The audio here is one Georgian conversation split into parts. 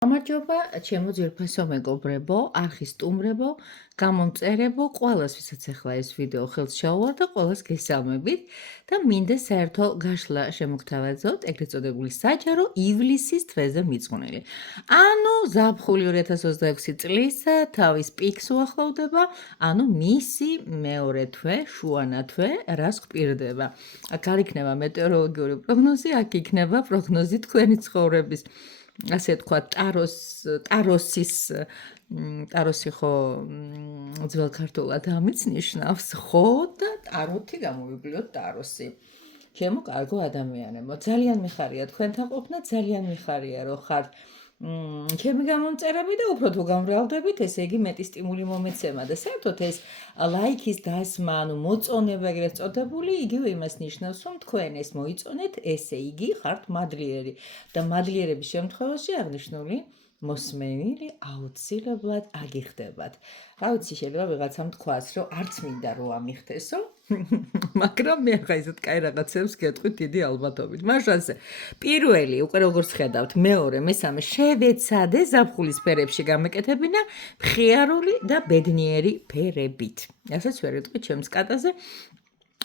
გამარჯობა, ჩემო ძვირფასო მეგობრებო, არხის სტუმრებო, გამომწერებო, ყველას, ვისაც ახლა ეს ვიდეო ხელს ჩაუვარდა, ყველას გესალმებით და მინდა საერთო გაშლა შემოგთავაზოთ, ეგრეთ წოდებული საჯარო ივლისის თვეზე მიძღვნილი. ანუ ზაფხული 2026 წლისა თავის პიკს უახლოვდება, ანუ მისი მეორე თვე, შუანა თვე, რას გვპირდება. აქ არ იქნება მეტეოროლოგიური პროგნოზი, აქ იქნება პროგნოზი თქვენი ცხოვრების. ასე თქვა ტაროსი ხო ძველ ქართულად ამიც ნიშნავს ხო და ტაროთი გამოვივლოთ ტაროსი. ჩემო კარგო ადამიანებო, ძალიან მიხარია თქვენთან ყოფნა, ძალიან მიხარია რომ ხარ ჩემი გამომწერები და უფრო თუ გამრავლდებით, ესე იგი მეტი სტიმული მომეცემა და საერთოდ ეს ლაიქის დასმა, ანუ მოწონება ეგრეთ წოდებული, იგივე იმას ნიშნავს, რომ თქვენ ეს მოიწონეთ, ესე იგი ხართ მადლიერი და მადლიერების შემთხვევაში აღნიშნული მოსმენილი აუცილებლად აგიხდებათ. რა ვიცი, შეიძლება ვიღაცამ თქვას, რომ არც მინდა რომ ამიხდესო, მაგრამ მე ახლა ისეთ კაი რაღაცებს გეტყვით დიდი ალბათობით. მაშასე, პირველი, უკვე როგორც ხედავთ, მეორე, მესამე შევეცადე ზაფხულის ფერებში გამეკეთებინა მხიარული და ბედნიერი ფერებით. ასაც ვერ ეტყვით ჩემს კატაზე.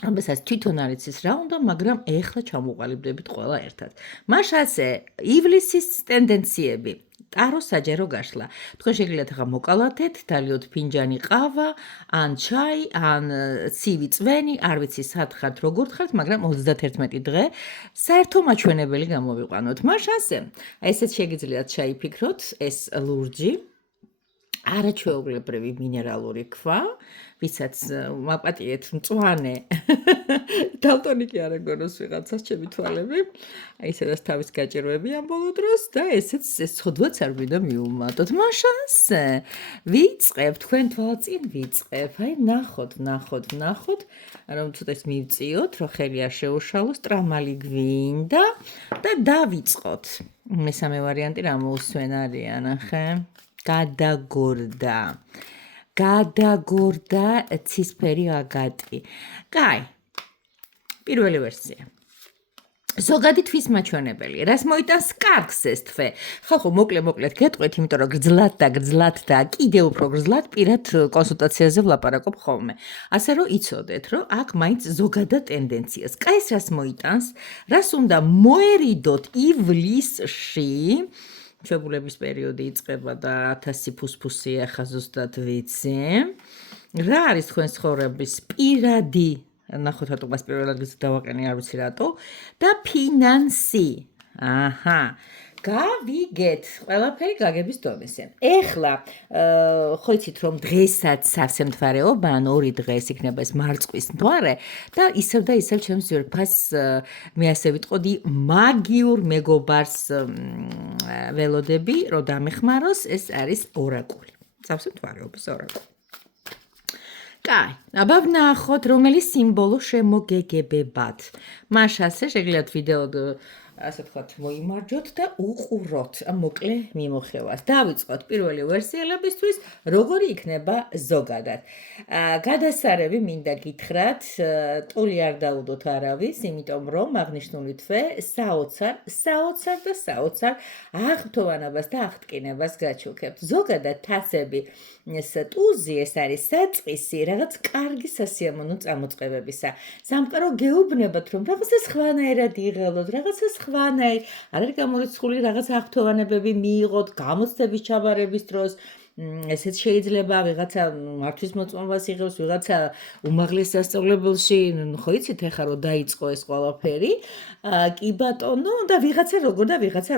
ამასაც თვითონ არ იცის რა უნდა, მაგრამ ეხლა ჩამოყალიბდებით ყველა ერთად. მაშასე, ივლისის ტენდენციები. ტარო საჯარო გაშლა. თქვენ შეგიძლიათ ახლა მოკალათეთ, დალიოთ ფინჯანი ყავა, ან ჩაი, ან ცივი წვენი, არ ვიცი სად ხართ, როგორ ხართ, მაგრამ 31 დღე საერთო მაჩვენებელი გამოვიყვანოთ. მაშასე, ესეც შეგიძლიათ ჩაიფიქროთ, ეს ლურჯი, არაჩვეულებრივი მინერალური ქვა, ვისაც მაპატიეთ მწვანე დალტონიკი არ ეგონოს ვიღაცას ჩემი თვალები, აი სადაც თავის გაჭირვები ამ ბოლო დროს და ესეც ეს ცოდვაც არ მინდა მიუმატოთ. მაშასე, ვიწყებ, თქვენ თვალწინ ვიწყებ, აი ნახოთ, რომ ცოტას მივწიოთ, რომ ხელი არ შეუშალოს, ტრამალი გვინდა და დავიწყოთ. მესამე ვარიანტი რა მოусვენ არიან, ახე? გადაგორდა ცისფერი აგატი. კაი, პირველი ვერსია. ზოგადი თვის მაჩვენებელი. რას მოიტანს კარგს ეს თვე? ხალხო, მოკლედ გეტყვით, იმიტომ რომ გრძლად და კიდევ უფრო გრძლად პირად კონსულტაციაზე ვლაპარაკობ ხოლმე. ასე რომ იცოდეთ, რომ აქ მაინც ზოგადად ტენდენციას. კაი, რას მოიტანს? რას უნდა მოერიდოთ ივლისში? ჩვეულებების პერიოდი იწყება და 1000 ფუსფუსი ახლა ზუსტად ვიცი. რა არის თქვენ ცხოვრების პირადი, ნახოთ რატომაც პირველად დავაყენე, არ ვიცი რატო, და ფინანსი. აჰა. გავიგეთ, ყველაფერი გაგების დონეზე. ეხლა, ხო იცით რომ დღესაც სავსე მთვარეობა, ან 2 დღეს იქნება ეს მარწყვის მთვარე და ისევ ჩემს ძვირფას მე ასე ვიტყოდი მაგიურ მეგობარს ველოდები, რომ დამეხმაროს, ეს არის ორაკული. სავსე მთვარეობის ორაკული. კაი, აბა ვნახოთ, რომელი სიმბოლო შემოგეგებებათ. მაშასე შეგიძლიათ ვიდეო ასე ვთქვათ, მოიმარჯოთ და უყუროთ მოკლე მიმოხევას. დავიწყოთ პირველი ვერსიელებისთვის, როგორი იქნება ზოგადად. გადასარევი მინდა გითხრათ, ტული არ დაუდოთ არავის, იმიტომ რომ აღნიშნული თვე საოცარ აღფრთოვანებას და აღტკინებას გაჩუქებთ. ზოგადად თასები ტუზი, ეს არის საწყისი რაღაც კარგი სასიამოვნო წამოწყებებისა. სამყარო გეუბნებათ, რომ რაღაცა სხვანაირად იღელოთ, რაღაცა სხვანაირ, არ არის გამორიცხული რაღაც აღფრთოვანებები მიიღოთ გამოცდების ჩაბარების დროს. ესეც შეიძლება ვიღაცა მართვის მოწმობას იღებს, ვიღაცა უმაღლეს სასწავლებელში, ხო იცით ახლა რომ დაიწყო ეს ყველაფერი, კი ბატონო, და ვიღაცა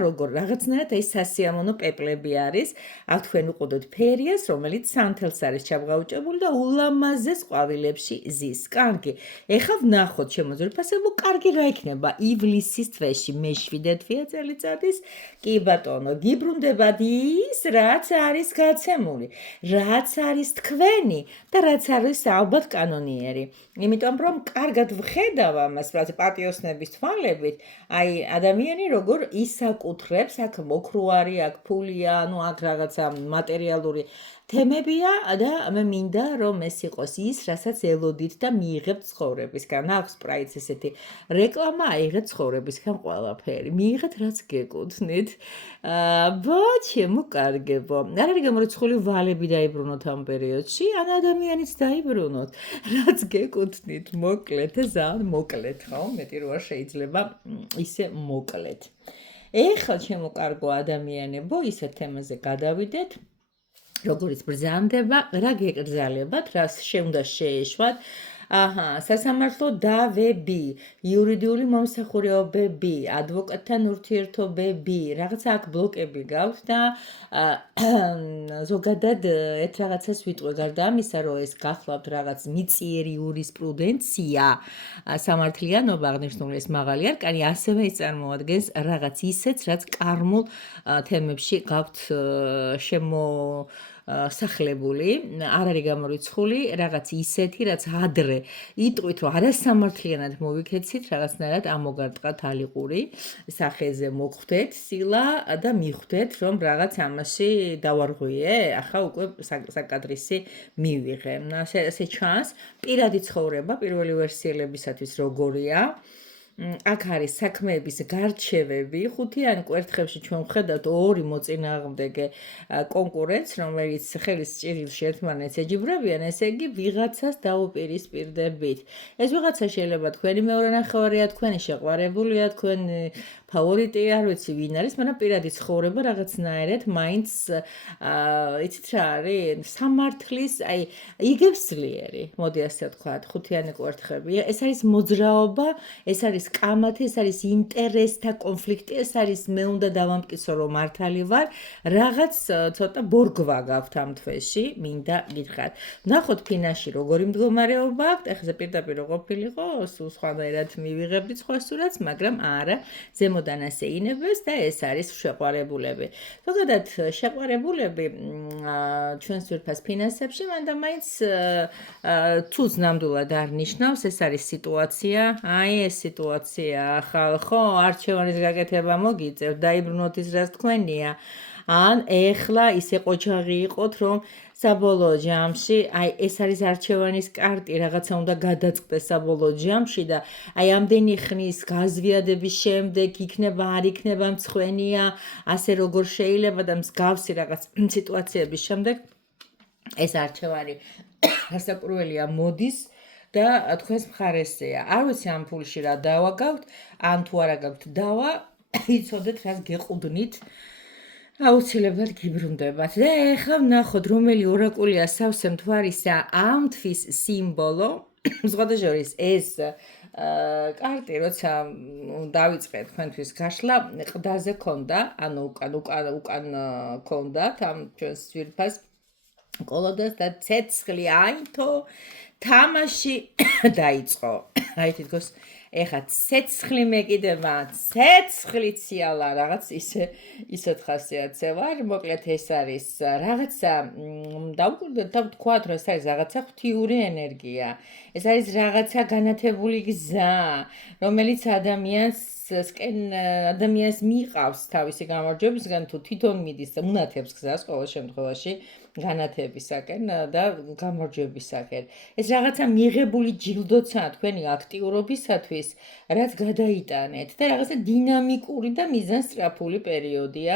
როგორ, რაღაცნაირად ეს სასიამოვნო პეპლები არის. აქ თქვენ უყოდოთ ფერიას, რომელიც სანთელს არის ჩაბღაუჭებული და ულამაზეს ყვავილებში ზის. კარგი. ეხლა ვნახოთ ჩემო ძვირფასებო, კარგი რა იქნება ივლისის თვეში, მე7 თვეა წელიწადის. კი ბატონო, გიბრუნდებათ ის, რაც არის გამოცემული, რაც არის თქვენი და რაც არის ალბათ კანონიერი. იმიტომ რომ კარგად ვხედავ ამას, რაც პატიოსნების თვალებით, აი ადამიანი როგორ ისაკუთრებს, აქ მოქრუარი, აქ ფულია, ანუ აქ რაღაცა მატერიალური თემებია და მე მინდა რომ ეს იყოს ის, რასაც ელოდით და მიიღებთ ცხოვრებისგან. აქვს პრაიც ესეთი რეკლამა, აიღეთ ცხოვრებისგან ყველაფერი. მიიღეთ რაც გეკუთვნით. ჩემო კარგებო. არ არის გამორიცხული ვალები დაიბრუნოთ ამ პერიოდში, ან ადამიანიც დაიბრუნოთ. რაც გეკუთვნით, მოკლედ და ძალიან მოკლედ, ხო? მეტი რო არ შეიძლება ისე მოკლედ. ეხლა ჩემო კარგო ადამიანებო, ისეთ თემაზე გადავიდეთ. როგორც ბრძანდება, რა გეკრძალებათ, რას შეუნდა შეეშვათ. სასამართლო დავები, იურიდიული მომსახურეობები, ადვოკატთან ურთიერთობები, რაღაცა აქ ბლოკები გაქვთ და ზოგადად ერთ რაღაცას ვიტყვე, გარდა ამისა, რომ ეს გახლავთ რაღაც მიწიერი იურისპრუდენცია, სამართლიანობა აღნიშნული ეს მაღალი არკანი, ასევე ის წარმოადგენს რაღაც ისეთს, რაც კარმულ თემებში გაქვთ სახლებული, არ არის გამორიცხული, რაღაც ისეთი, რაც ადრე იტყვით, რომ არასამართლიანად მოვიქეცით, რაღაცნაირად ამოგარტყათ ალიყური, სახეზე მოხვდეთ სილა და მიხვდეთ, რომ რაღაც ამაში დავარღვიე, ახლა უკვე საკადრისი მივიღე. ასე ჩანს, პირადი ცხოვრება პირველი ვერსიელებისათვის როგორია. აქ არის საქმეების გარჩევები, ხუთიანი კვერთხებში ჩვენ ვხედავთ ორი მოწინააღმდეგე კონკურენტს, რომელიც ხელის ჭიrilში ერთმანეთს ეჯიბრებიან, ესე იგი ვიღაცას დაუპირისპირდებით. ეს ვიღაცა შეიძლება თქვენი მეორე ნახევარია, თქვენი შეყვარებულია, თქვენი ფავორიტი, არ ვიცი ვინ არის, მაგრამ პირადი ცხოვრება რაღაცნაირად მაინც იცით რა არის, სამართლის, აი იგებს ძლიერი, მოდი ასე ვთქვათ, ხუთიანი კვერთხები. ეს არის მოძრაობა, ეს არის კამათი, ეს არის ინტერესთა კონფლიქტი, ეს არის მე უნდა დავამტკიცო რომ მართალი ვარ, რაღაც ცოტა ბორგვა გაქვთ ამ თვეში, მინდა გითხრათ. ნახოთ ფინანსში როგორი მდგომარეობა აქვს, ეხლა პირდაპირ რო ყოფილიყო, სულ სხვანაირად მივიღებდით სხვა სურათს, მაგრამ არა, ზემოდან ასე ინებებს და ეს არის შეყვარებულები. ზოგადად შეყვარებულები ჩვენს ძვირფას ფინანსებში, მანდა მაინც თულს ნამდვილად არ ნიშნავს, ეს არის სიტუაცია, აი ეს სიტუაცია ხო, არჩევანის გაკეთება მოგიწევთ, დაიბრუნოთ ის, რაც თქვენია. ან ეხლა ისე ყოჩაღი იყოთ, რომ საბოლოო ჯამში, აი ეს არის არჩევანის კარტი, რაღაცა უნდა გადაწყდეს საბოლოო ჯამში და აი ამდენი ხნის გაზვიადების შემდეგ იქნება, არ იქნება მცხვენია, ასე როგორ შეიძლება და მსგავსი რაღაც სიტუაციების შემდეგ ეს არჩევანი გასაკურველია მოდის და თქვენს მხარესეა. არ ვიცი ამ ფულში რა დავა გაქვთ, ან თუ არა გაქვთ დავა, იცოდეთ რას გეყუდნით. აუცილებლად გიბრუნდებათ. და ეხლა ვნახოთ, რომელი ორაკულია სავსე მთვარისა ამ თვის სიმბოლო. ზოგადად ეს კარტი, როცა დავიწყე თქვენთვის გაშლა, ყდაზე ქონდა, ანუ უკან ქონდათ ამ ჩვენს ძვირფას კოლოდას და ცეცხლი აითო თამაში დაიწყო. აი თითქოს ეხა ცეცხლი მეკიდება, ცეცხლი ციალა, რაღაც ისეთ ხასიათზე ვარ, მოკლედ ეს არის რაღაცა დავთქვათ, რომ ეს არის რაღაცა ღვთიური ენერგია. ეს არის რაღაცა განათებული გზა, რომელიც ადამიანს მიყავს თავისი გამარჯვებისგან, თუ თვითონ მიდის და უნათებს გზას ყოველ შემთხვევაში განათებისაკენ და გამარჯვებისაკენ. ეს რაღაცა მიღებული ჯილდოცაა თქვენი აქტიურობისათვის, რაც გადაიტანეთ და რაღაცა დინამიკური და მიზანსწრაფული პერიოდია.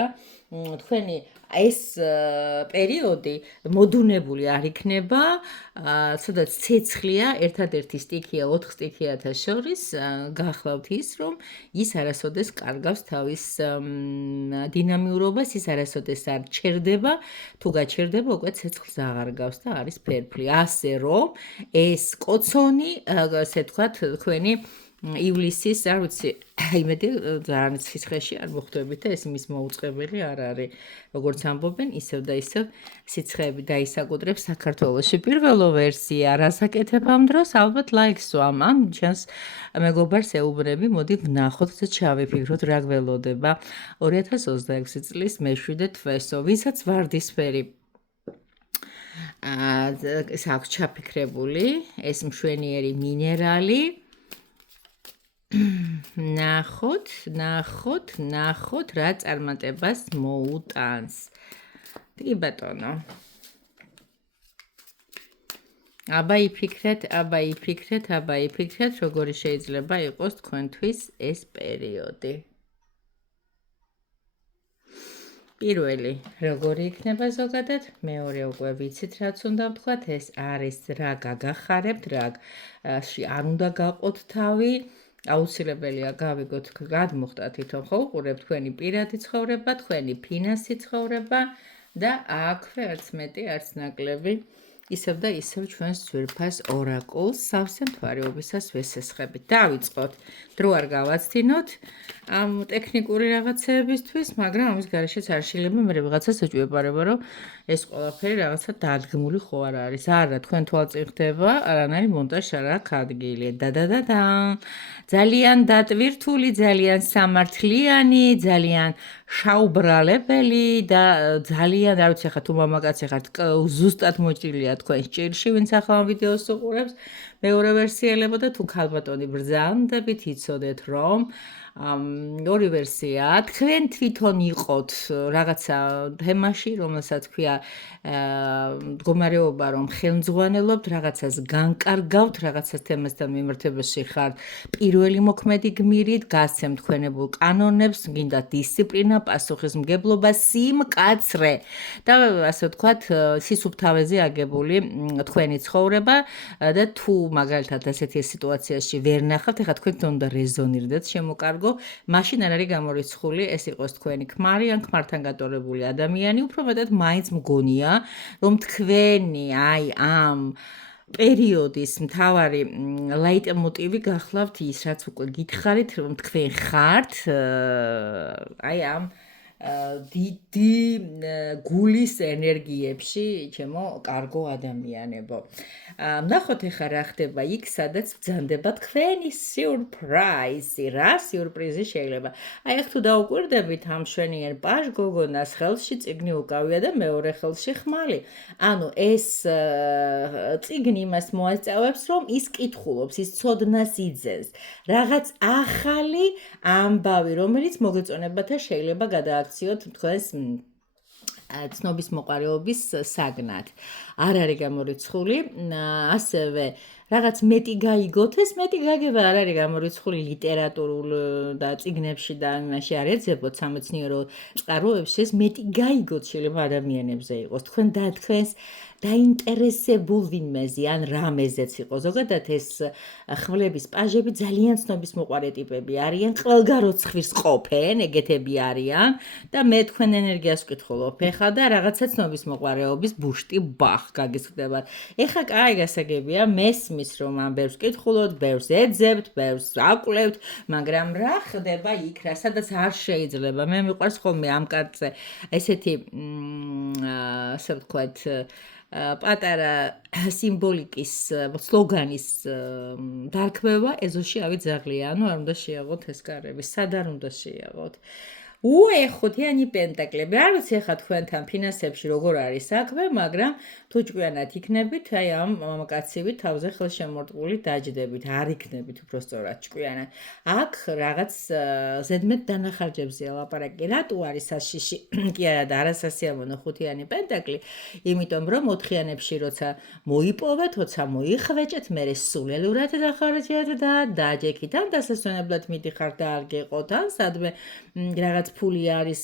თქვენი ეს პერიოდი მოდუნებული არ იქნება, სადაც ცეცხლია, ერთადერთი სტიქია 4 სტიქიათა შორის, გახლავთ ის, რომ ის არასოდეს კარგავს თავის დინამიურობას, ის არასოდეს არ ჩერდება, თუ გაჩერდება, უკვე ცეცხლს აღარ გავს და არის ფერფლი. ასე რომ ეს კოცონი, ასე ვთქვათ, თქვენი ივლისის, არ ვიცი, იმედი ძალიან სიცხეში არ მოხვდებით და ეს იმის მოუწყებელი არ არის. როგორც ამბობენ, ისევ და ისევ სიცხეები დაისაკუთრებს საქართველოში. პირველო ვერსია, რას აკეთებ ამ დროს? ალბათ ლაიქს ვამ, ან ჩანს მეგობარს ეუბნები, მოდი ვნახოთ და ჩავიფიქროთ რა გველოდება 2026 წლის მე-7 თვესო, ვისაც ვარდისფერი ეს აქვს ჩაფიქრებული, ეს მშვენიერი მინერალი. ნახოთ, რა წარმატებას მოუტანს. კი ბატონო. აბა იფიქრეთ, როგორი შეიძლება იყოს თქვენთვის ეს პერიოდი. პირველი, როგორი იქნება ზოგადად? მეორე უკვე ვიცით, რაც უნდა ვთქვათ, ეს არის რა გაგახარებთ, რაში არ უნდა გაყოთ თავი. აუცილებელია გავიგოთ, გადმოხტათ თვითონ ხო უყურებთ თქვენი პირადი ცხოვრება, თქვენი ფინანსი ცხოვრება და აქვე არც მეტი, არც ნაკლები. ისევ და ისევ ჩვენს ძვირფას ორაკულს სავსე მთვარეობისას ვესესხებით. დავიწყოთ. დრო არ გავაცდინოთ ამ ტექნიკური რაღაცეებისთვის, მაგრამ ამის გარეშეც არ შეიძლება მე რაღაცას ეჭვებარება, რომ ეს ყველაფერი რაღაცა დადგმული ხო არ არის. არა, თქვენ თვალწინ ხდება, არანაირი მონტაჟ არ აქვს ადგილი. და. ძალიან დატვირთული, ძალიან სამართლიანი, ძალიან შაუბრალებელი და ძალიან, არ ვიცი, ხა თუ მამაკაცი ხართ, ზუსტად მოჭრილია თქვენ ჭირში, ვინც ახლა ამ ვიდეოს უყურებს, მეორე ვერსიელებო და თუ ქალბატონი ბრძანდებით, იცოდეთ, რომ ორი ვერსია, თქვენ თვითონ იყოთ რაღაცა თემაში, რომელსაც ქვია მდგომარეობა, რომ ხელმძღვანელობთ, რაღაცას განკარგავთ, რაღაცას თემასთან მიმართებაში ხართ პირველი მოქმედი გმირით, გასცემთ თქვენებულ კანონებს, გინდა დისციპლინა, პასუხისმგებლობა, სიმკაცრე და ასე ვთქვათ, სისუფთავეზე აგებული თქვენი ცხოვრება და თუ მაგალითად ასეთი სიტუაციაში ვერ ნახავთ, ეხლა თქვენ უნდა რეზონირდეთ, შემოკარგო, მაშინ არ არის გამორიცხული, ეს იყოს თქვენი ქმარი ან ქმართან გატარებული ადამიანი, უფრო მეტად მაინც მგონია, რომ თქვენი აი ამ პერიოდის მთავარი ლაიტმოტივი გახლავთ ის, რაც უკვე გითხარით, რომ თქვენ ხართ აი ამ დიდი გულის ენერგიებში, ჩემო კარგო ადამიანებო. ნახოთ ეხლა რა ხდება იქ, სადაც ბრძანდება თქვენი სიურპრაიზი. რა სიურპრიზი შეიძლება? აი ახ თუ დაუკვირდებით ამ შვენიერ პაჟ გოგონას ხელში წიგნი უკავია და მეორე ხელში ხმალი. ანუ ეს წიგნი იმას მოასწავებს, რომ ის კითხულობს, ის ცოდნას იძენს. რაღაც ახალი ამბავი, რომელიც მოგეწონებათა შეიძლება გადააქციოთ თქვენს ცნობის მოყარეობის საგნად. არ არის გამორიცხული, ასევე რაღაც მეტი გაიგოთ, ეს მეტი გაგება არ არის გამორიცხული ლიტერატურულ და წიგნებში და იმაში არ ეძებოთ სამეცნიერო წყაროებში, ეს მეტი გაიგოთ შეიძლება ადამიანებზე იყოს. თქვენს დაინტერესებულ ვინმეზე ან რამეზეც იყო. ზოგადად ეს ხმლების პაჟები ძალიან ცნობის მოყარე ტიპები არიან, ყველგაროცხვის ყოფენ, ეგეთები არიან და მე თქვენ ენერგიას ვკითხულობ ეხლა და რაღაცა ცნობის მოყარეობის ბუშტი ბახ გაგისხდებათ. ეხლა კაი გასაგებია, მესმის რომ ამ ბევრს ვკითხულობთ, ბევრს ეძებთ, ბევრს აკვლევთ, მაგრამ რა ხდება იქ, რა სადაც არ შეიძლება. მე მიყვარს ხოლმე ამ კარტზე ესეთი ასე ვთქვათ პატარა სიმბოლიკის სლოგანის დარქმევა ეზოში ავიძაღლია, ანუ არ უნდა შეაღოთ ეს კარები, სად არ უნდა შეაღოთ. ეხუთიანი პენტაკლები. არ ვიცი ეხლა თქვენთან ფინანსებში როგორ არის საქმე, მაგრამ თუ ჭკვიანად იქნებით, აი ამ მამაკაცივით თავზე ხელშემორტყმული დაჯდებით, არ იქნებით უბრალოდ ჭკვიანად. აქ რაღაც ზედმეტ დანახარჯებზეა ლაპარაკი. რატო არის საშიში? კი არა და არასასიამოვნო ხუთიანი პენტაკლი, იმიტომ რომ ოთხიანებში როცა მოიპოვეთ, როცა მოიხვეჭეთ, მერე სულელურად დახარჯეთ და დაჯექით. ან დასასვენებლად მიდიხართ და არ გეყოთ, ან სადმე რაღაც ფული არის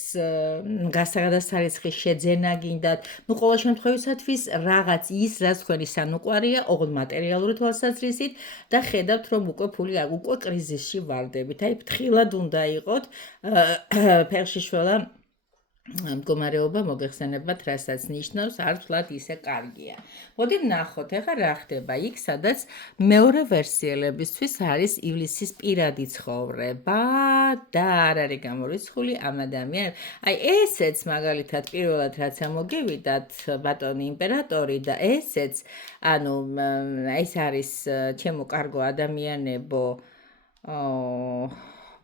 გადასარიცხი შეძენა გინდათ. ნუ ყოველ შემთხვევისათვის რაღაც ის, რაც თქვენი სანუკვარია, ოღონდ მატერიალური თვალსაზრისით და ხედავთ, რომ უკვე ფული უკვე კრიზისში ვარდებით. აი ფრთხილად უნდა იყოთ, ფეხში შველა მდგომარეობა მოგეხსენებათ, რასაც ნიშნავს, არ ვთვლათ ისე კარგია. მოდი ნახოთ, ეხლა რა ხდება იქ, სადაც მეორე ვერსიელებისთვის არის ივლისის პირადი ცხოვრება და არ არის გამორიცხული ამ ადამიანებს. აი ესეც მაგალითად პირველად რაც ამოგივიდათ ბატონი იმპერატორი და ესეც, ანუ ეს არის ჩემო კარგო ადამიანებო,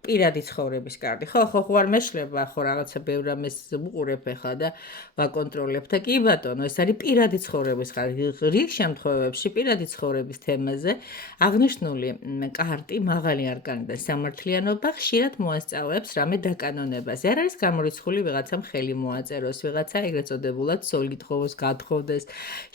პირადი ცხოვრების კარტი. ხო არ მეშლება, ხო რაღაცა ბევრ რამეს ვუყურებ ახლა და ვაკონტროლებ და კი ბატონო, ეს არის პირადი ცხოვრების კარტი. რიგ შემთხვევებში პირადი ცხოვრების თემაზე აღნიშნული კარტი მაღალი არკანი და სამართლიანობა ხშირად მოასწავლებს რამე დაკანონებას. არ არის გამორიცხული ვიღაცამ ხელი მოაწეროს, ვიღაცა ეგრეთ წოდებულად სოლიდხოვოს, გათხოვდეს,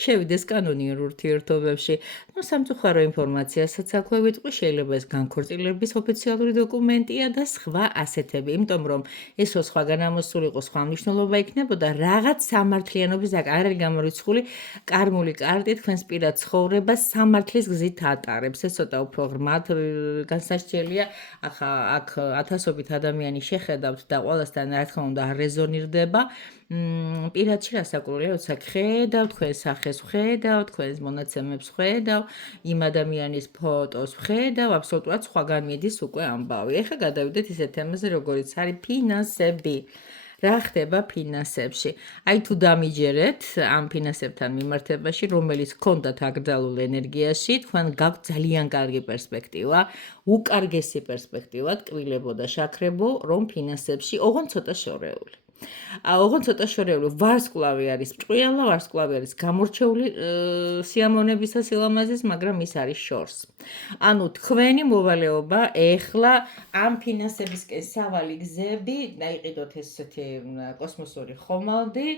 შევიდეს კანონიერ ურთიერთობებში. სამწუხარო ინფორმაციასაც აქვე ვიტყვი, შეიძლება ეს განქორწილების ოფიციალური დოკუმენტია და სხვა ასეთები, იმიტომ რომ ესო სხვაგან ამოსული იყო, სხვა მნიშვნელობა იქნებოდა, რაღაც სამართლიანობის არ არის გამორიცხული კარმული კარტი თქვენს პირად ცხოვრებას სამართლის გზით ატარებს. ეს ცოტა უფრო ღრმად განსასჯელია. ახლა აქ ათასობით ადამიანი შეხედავთ და ყველასთან რა თქმა უნდა არ რეზონირდება. პირადში რასაკურველია, როცა ხედავ თქვენს სახეს, ხედავ თქვენს მონაცემებს, ხედავ იმ ადამიანის ფოტოს, ხედავ აბსოლუტურად სხვაგან მიდის უკვე ამბავი. ეხლა გადავიდეთ ისეთ თემაზე, როგორიც არის ფინანსები. რა ხდება ფინანსებში? აი თუ დამიჯერეთ ამ ფინანსებთან მიმართებაში, რომელიც გქონდათ აკრძალულ ენერგიაში, თქვენ გაქვთ ძალიან კარგი პერსპექტივა, უკარგესი პერსპექტივა ტკბილებო და შაქრებო, რომ ფინანსებში ოღონდ ცოტა შორეული. ოღონდ ცოტა შორეული ვარსკვლავი არის ჭყვიალა, ვარსკვლავი არის გამორჩეული სიამოვნების და სილამაზის, მაგრამ ის არის შორს. ანუ თქვენი მოვალეობა ეხლა ამ ფინანსებისკენ სავალი გზები, დაიყიდოთ ესეთი კოსმოსური ხომალდი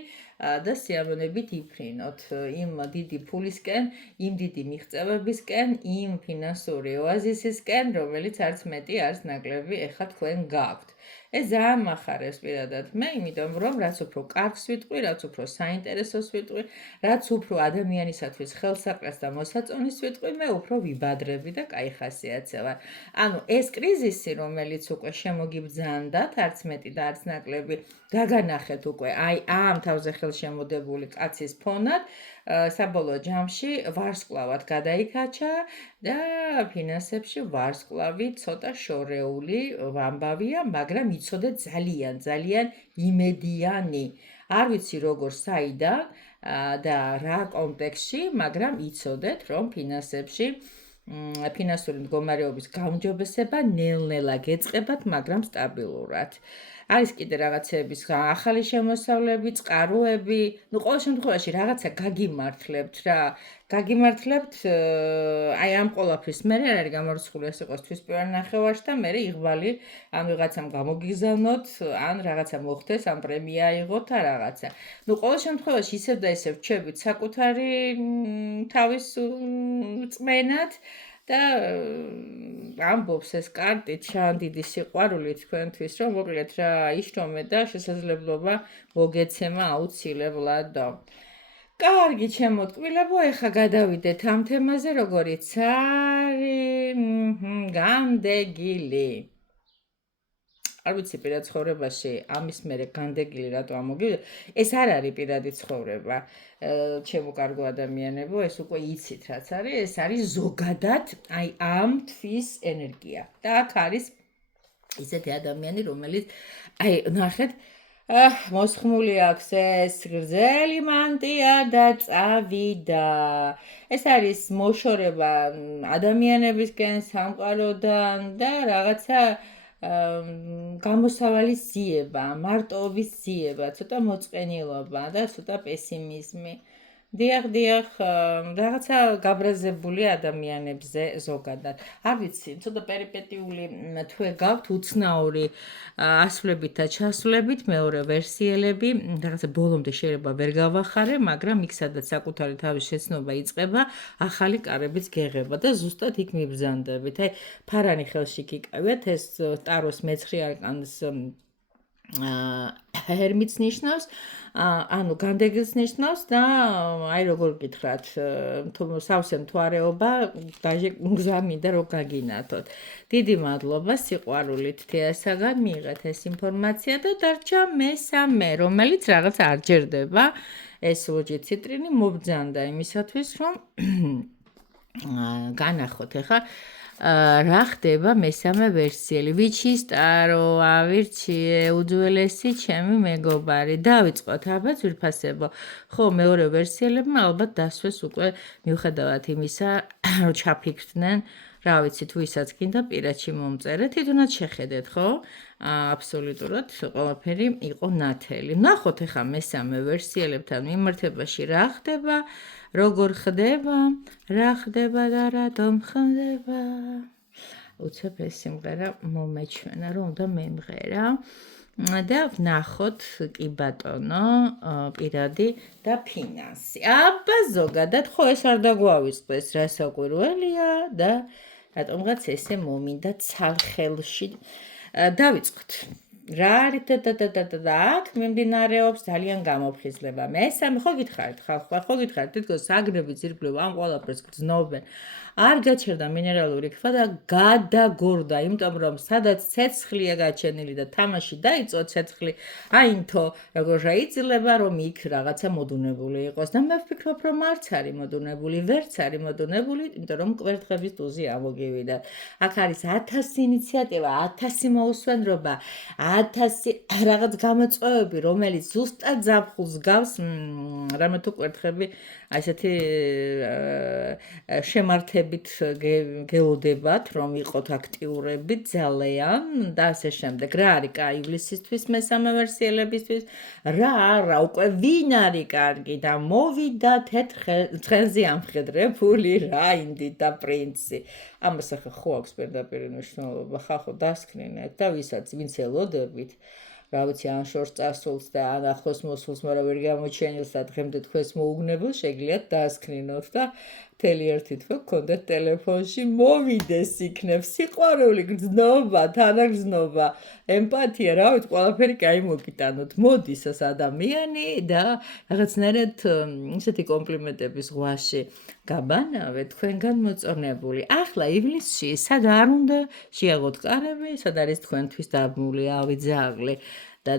და სიამოვნებით იფრინოთ იმ დიდი ფულისკენ, იმ დიდი მიღწევებისკენ, იმ ფინანსური ოაზისისკენ, რომელიც არც მეტი, არც ნაკლები ეხლა თქვენ გაქვთ. ეს ძალიან მახარებს პირადად მე, იმიტომ რომ რაც უფრო კარგს ვიტყვი, რაც უფრო საინტერესოს ვიტყვი, რაც უფრო ადამიანისათვის ხელსაყრელს და მოსაწონის ვიტყვი, მე უფრო ვიბადრები და კაი ხასიათზე ვარ. ანუ ეს კრიზისი, რომელიც უკვე შემოგიბრძანდათ, არც მეტი და არც ნაკლები, დაგანახეთ უკვე აი ამ თავზე ხელშემოდებული კაცის ფონად, საბოლოო ჯამში ვარსკვლავად გადაიქაჩა და ფინანსებში ვარსკვლავი ცოტა შორეული ამბავია, მაგრამ იცოდეთ ძალიან იმედიანი. არ ვიცი როგორ საიდან და რა კონტექსტში, მაგრამ იცოდეთ, რომ ფინანსებში ფინანსური მდგომარეობის გაუმჯობესება ნელ-ნელა გეწყებათ, მაგრამ სტაბილურად. არის კიდე რაღაცების ახალი შემოსავლები, წყაროები, ყოველ შემთხვევაში რაღაცა გაგიმართლებთ რა. გაგიმართლებთ აი ამ ყველაფრის მერე არ არის გამორიცხული ეს იყოს თვის პირველ ნახევარში და მერე იღბალი ან ვიღაცამ გამოგიგზავნოთ, ან რაღაცა მოხდეს, ან პრემია აიღოთ და რაღაცა. ყოველ შემთხვევაში ისევ და ისევ რჩებით საკუთარი თავის წმენად და ამბობს ეს კარტი ძალიან დიდი სიყვარული თქვენთვის, რომ მოკლედ რა იშრომეთ და შესაძლებლობა მოგეცემა აუცილებლად. კარგი, ჩემო ტკბილებო, ეხლა გადავიდეთ ამ თემაზე, როგორიც არის განდეგილი. არ ვიცი პირად ცხოვრებაში ამის მერე განდეგილი რატო ამოგივიდა. ეს არ არის პირადი ცხოვრება. ჩემო კარგო ადამიანებო, ეს უკვე იცით რაც არის, ეს არის ზოგადად აი ამ თვის ენერგია. და აქ არის ისეთი ადამიანი, რომელიც აი ნახეთ, მოსხმული აქვს ეს გრძელი მანტია და წავიდა. ეს არის მოშორება ადამიანებისკენ, სამყაროდან და რაღაცა გამოსავლის ძიება, მარტოობის ძიება, ცოტა მოწყენილობა და ცოტა პესიმიზმი. დიახ, რაღაცა გაბრაზებული ადამიანებზე ზოგადად. არ ვიცი, ცოტა პერიპეტიული თუ გაქვთ უცნაური ასვლებით და ჩასვლებით, მეორე ვერსიელები, რაღაცა ბოლომდე შეიძლება ვერ გავახარე, მაგრამ იქ სადაც საკუთარი თავის შეცნობა იწყება, ახალი კარებიც გეღება და ზუსტად იქ მიბრძანდებით. აი, ფარანი ხელში გიკავიათ, ეს ტაროს მეცხრე არკანის ჰერმიტს ნიშნავს, ანუ განდეგილს ნიშნავს და აი როგორ გითხრათ, სავსე მთვარეობა გზა მინდა რომ გაგინათოთ. დიდი მადლობა სიყვარულით თეასაგან მიიღეთ ეს ინფორმაცია და დარჩა მესამე, რომელიც რაღაც არ ჯერდება. ეს ლოჯი ციტრინი მობრძანდა იმისათვის, რომ განახოთ ახლა რა ხდება მესამე ვერსიელი. ვიჩის ტარო ავირჩიე უძველესი ჩემი მეგობარი. დავიწყოთ აბა ძვირფასებო. ხო, მეორე ვერსიელებმა ალბათ დასვეს უკვე მიუხედავად იმისა, რომ ჩაფიქრდნენ რა ვიცი, თუ ისაც გინდა პირადში მომწერეთ, თვითონაც შეხედეთ, ხო? აბსოლუტურად ყველაფერი იყო ნათელი. ნახოთ ახლა მესამე ვერსიელებთან მიმართებაში რა ხდება, როგორ ხდება, რა ხდება და რატომ ხდება. უცებ ეს სიმღერა მომეჩვენა, რომ უნდა მემღერა. და ვნახოთ კი ბატონო, პირადი და ფინანსი. აბა ზოგადად ხო ეს არ დაგვავიწყდეს რა საკვირველია და რატომღაც ესე მომინდა ცალხელში დავიწყოთ. რა არის და აქ მიმდინარეობს ძალიან გამოფხიზლება. მესამე ხო გითხარით ხალხო, ხო გითხარით თითქოს საგნები ძირფლივ ამ ყველაფერს გრძნობენ. არ გაჩერდა მინერალური ქვა და გადაგორდა, იმიტომ რომ სადაც ცეცხლია გაჩენილი და თამაში დაიწყო ცეცხლი, აინთო როგორ შეიძლება რომ იქ რაღაცა მოდუნებული იყოს და მე ვფიქრობ რომ არც არის მოდუნებული, ვერც არის მოდუნებული, იმიტომ რომ კვერთხების დუზი ამოგივიდა. აქ არის 1000 ინიციატივა, 1000 მოუსვენრობა, 1000 რაღაც გამოწვევები, რომელიც ზუსტად ზაფხულს გავს, რამე თუ კვერთხები ასეთი შემართებით გელოდებათ, რომ იყოთ აქტიურები ძალიან და ასე შემდეგ. რა არის კაი ივლისისთვის მესამე ვერსიელებისთვის? რა არა, უკვე ვინ არის კარგი და მოვიდა ცხენზე ამხედრებული რაინდი და პრინცი. ამას ახლა ხო აქვს პირდაპირ მნიშვნელობა, ხახო დასკრინეთ და ვისაც ვინც ელოდებით. რა ვიცი, ან შორს წასულს და ან ახლოს მოსულს, მაგრამ ვერ გამოჩენილს და დღემდე თქვენს მოუგნებელს შეგიძლიათ დაასკრინოთ და მთელი ერთი თვე გქონდეთ ტელეფონში, მოვიდეს იქნებ სიყვარული, გრძნობა, თანაგრძნობა, ემპათია, რა ვიცი, ყველაფერი კაი მოგიტანოთ. მოდის ეს ადამიანი და რაღაცნაირად ისეთი კომპლიმენტების ზღვაში გაბანავეთ თქვენგან მოწონებული. ახლა ივლისში სად არ უნდა შეაღოთ კარები, სად არის თქვენთვის დაბმული ავიძაღლი და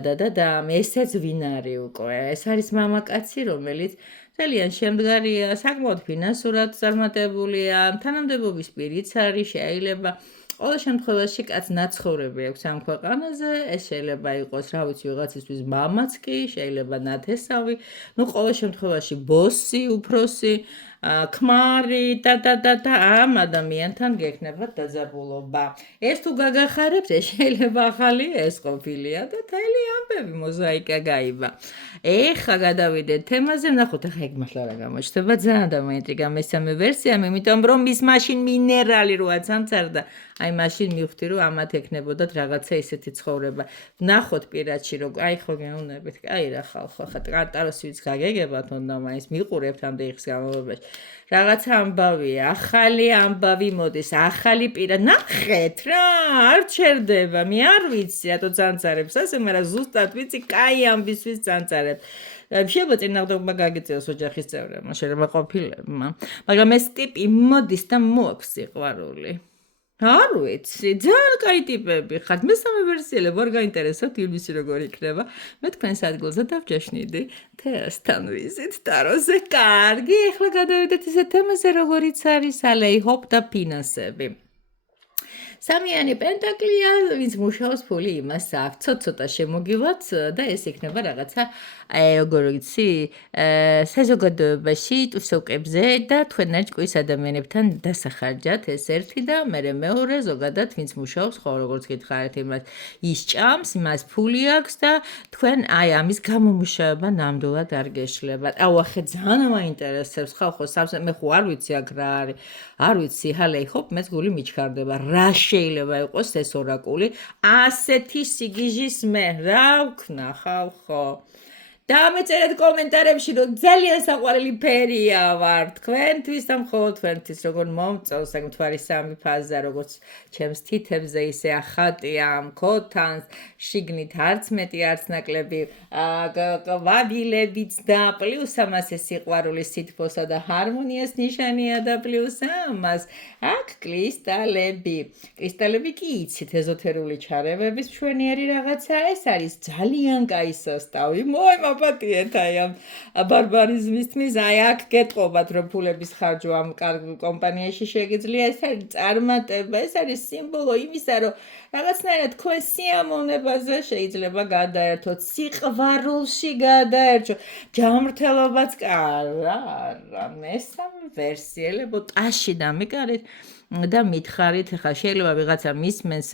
ესეც ვინ არის უკვე? ეს არის მამაკაცი, რომელიც ძალიან შემდგარია, საკმაოდ ფინანსურად წარმატებულია, თანამდებობის პირიც არის, შეიძლება ყოველ შემთხვევაში კაც ნაცხოვრები აქვს ამ ქვეყანაზე, ეს შეიძლება იყოს, რა ვიცი, ვიღაცისთვის მამაც კი, შეიძლება ნათესავი, ну ყოველ შემთხვევაში ბოსი, უფროსი, ქმარი და ამ ადამიანთან გექნებათ დაძაბულობა. ეს თუ გაგახარებთ, შეიძლება ახალი ეს ყოფილია და თელი ამბები მოზაიკა გაივა. ეხა გადავიდეთ თემაზე, ნახოთ ახლა ეგ მართლა რა გამოჩნდება, ძალიან დამაინტრიგა მესამე ვერსია, იმიტომ რომ ის მაშინ მინერალი როაც ამცარდა, აი მაშინ მივხვდი რომ ამათ ეკნებოდათ რაღაცა ისეთი ცხოვრება. ნახოთ პირადში რომ აი ხო გეუნებით, კაი რა ხალხო, ხა კარტაროსივიც გაგეგებათ უნდა მაინც მიყურებთ ამდე ხის განმავლობაში. რაღაცა ამბავია, ახალი ამბავი მოდის, ახალი პირა. ნახეთ რა, არ ჩერდება, მე არ ვიცი, რატო ძანწარებს ასე, მაგრამ ზუსტად ვიცი, კაი ამბისთვის ძანწარებს. შეიძლება წინააღმდეგობა გაგიწევს ოჯახის წევრებმა, შეიძლება ყოფილებმა, მაგრამ ეს ტიპი მოდის და მოაქვს სიყვარული. არ ვიცი, ძალიან კაი ტიპები ხართ. მესამე ვერსიელები არ გაინტერესებთ ივლისი როგორ იქნება. მე თქვენს ადგილზე დავჯაშნიდი თეასთან ვიზით ტაროზე. კარგი, ახლა გადავიდეთ ისეთ თემაზე, როგორიც არის ალეიჰოპ და ფინანსები. სამიანი პენტაკლია, ვინც მუშაობს ფული იმას აქვს, ცოტა შემოგივათ და ეს იქნება რაღაცა როგორ ვიცი, საზოგადოებაში ტუსოკებზე და თქვენ ჭკუის ადამიანებთან დასახარჯათ, ეს ერთი და მერე მეორე ზოგადად ვინც მუშაობს, ხო როგორც გითხარით იმას, ის ჭამს, იმას ფული აქვს და თქვენ აი ამის გამომუშავება ნამდვილად არ გეშლებათ. აუ ახლა ძალიან მაინტერესებს ხალხო, მე ხო არ ვიცი აქ რა არის. არ ვიცი, ჰალეიჰოპ, მეც გული მიჩქარდება. რა შეიძლება იყოს ეს ორაკული? ასეთი სიგიჟის მე რა ვქნა ხალხო? დამეწერეთ კომენტარებში, რომ ძალიან საყვარელი ფერია ვარ თქვენთვის და მხოლოდ თქვენთვის, როგორ მომწონს აქ მთვარის სამი ფაზა, როგორც ჩემს თითებზე, ისე ახატია მქოთანს, შიგნით არც მეტი, არც ნაკლები ყვავილებიც და პლუს ამას ეს სიყვარულის სითბოსა და ჰარმონიას ნიშანია და პლუს ამას აქ კრისტალები. კრისტალები კი იცით, ეზოთერული ჩარევების მშვენიერი რაღაცა, ეს არის ძალიან კაი სასტავი. პატიეთ აი ამ ბარბარიზმისთვის, აი აქ გეტყობათ რომ ფულების ხარჯვა ამ კომპანიაში შეგიძლია, ეს არის წარმატება, ეს არის სიმბოლო იმისა, რომ რაღაცნაირად თქვენ სიამოვნებაზე შეიძლება გადაერთოთ, სიყვარულში გადაერთოთ, ჯანმრთელობაც არა, მესამე ვერსიელებო ტაში დამიკარით. და მითხარით, ხა შეიძლება ვიღაცა მისმენს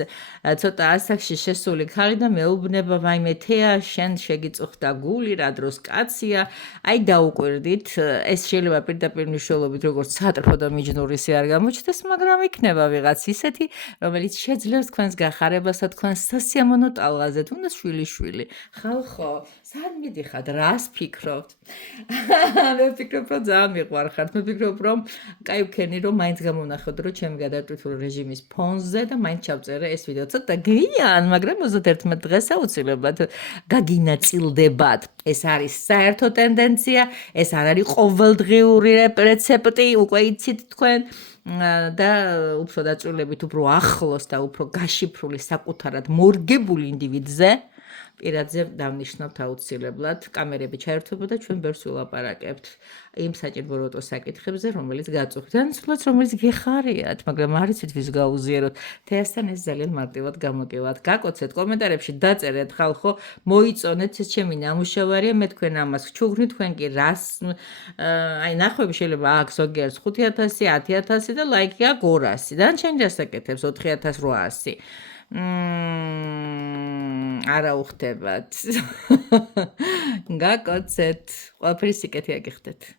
ცოტა ასაკში შესული ქალი და მეუბნება, ვაიმე თეა, შენ შეგიწუხდა გული, რა დროს კაცია, აი დაუკვირდით, ეს შეიძლება პირდაპირ მნიშვნელობით როგორც სატრფო და მიჯნურისი არ გამოჩნდეს, მაგრამ იქნება ვიღაც ისეთი, რომელიც შეძლებს თქვენს გახარებას და თქვენს სასიამოვნო ტალღაზე, თუნდაც შვილი. ხალხო, სად მიდიხართ, რას ფიქრობთ? მე ვფიქრობ, რომ ძალიან მიყვარხართ. მე ვფიქრობ, რომ კაი ვქენი, რომ მაინც გამოვნახოთ, რომ ჩემი გადატვირთული რეჟიმის ფონზე და მაინც ჩავწერე ეს ვიდეო. ცოტა გვიან, მაგრამ 31 დღეს აუცილებლად გაგინაწილდებათ. ეს არის საერთო ტენდენცია, ეს არ არის ყოველდღიური რეცეპტი, უკვე იცით თქვენ. და უფრო დაწვრილებით, უფრო ახლოს და უფრო გაშიფრული საკუთარად მორგებული ინდივიდზე პირადზე დავნიშნავთ აუცილებლად კამერები ჩაერთვება და ჩვენ ბევრს ვილაპარაკებთ იმ საჭიროებო საკითხებზე, რომელიც გაწუხთ და სულაც რომელიც გეხარიათ, მაგრამ არ იცით ვის გაუზიაროთ. თეასთან ეს ძალიან მარტივად გამოკევათ. გაკოცეთ კომენტარებში, დაწერეთ ხალხო, მოიწონეთ, ეს ჩემი ნამუშევარია, მე თქვენ ამას ვჩუღნით, თქვენ კი რას აი ნახვები შეიძლება აქვს ზოგიერთს 5000, 10000 და ლაიქი აქვს 200. დანარჩენი რას აკეთებს 4800. არა უხდებათ. გაკოცეთ, ყველაფერი სიკეთე აგიხდეთ.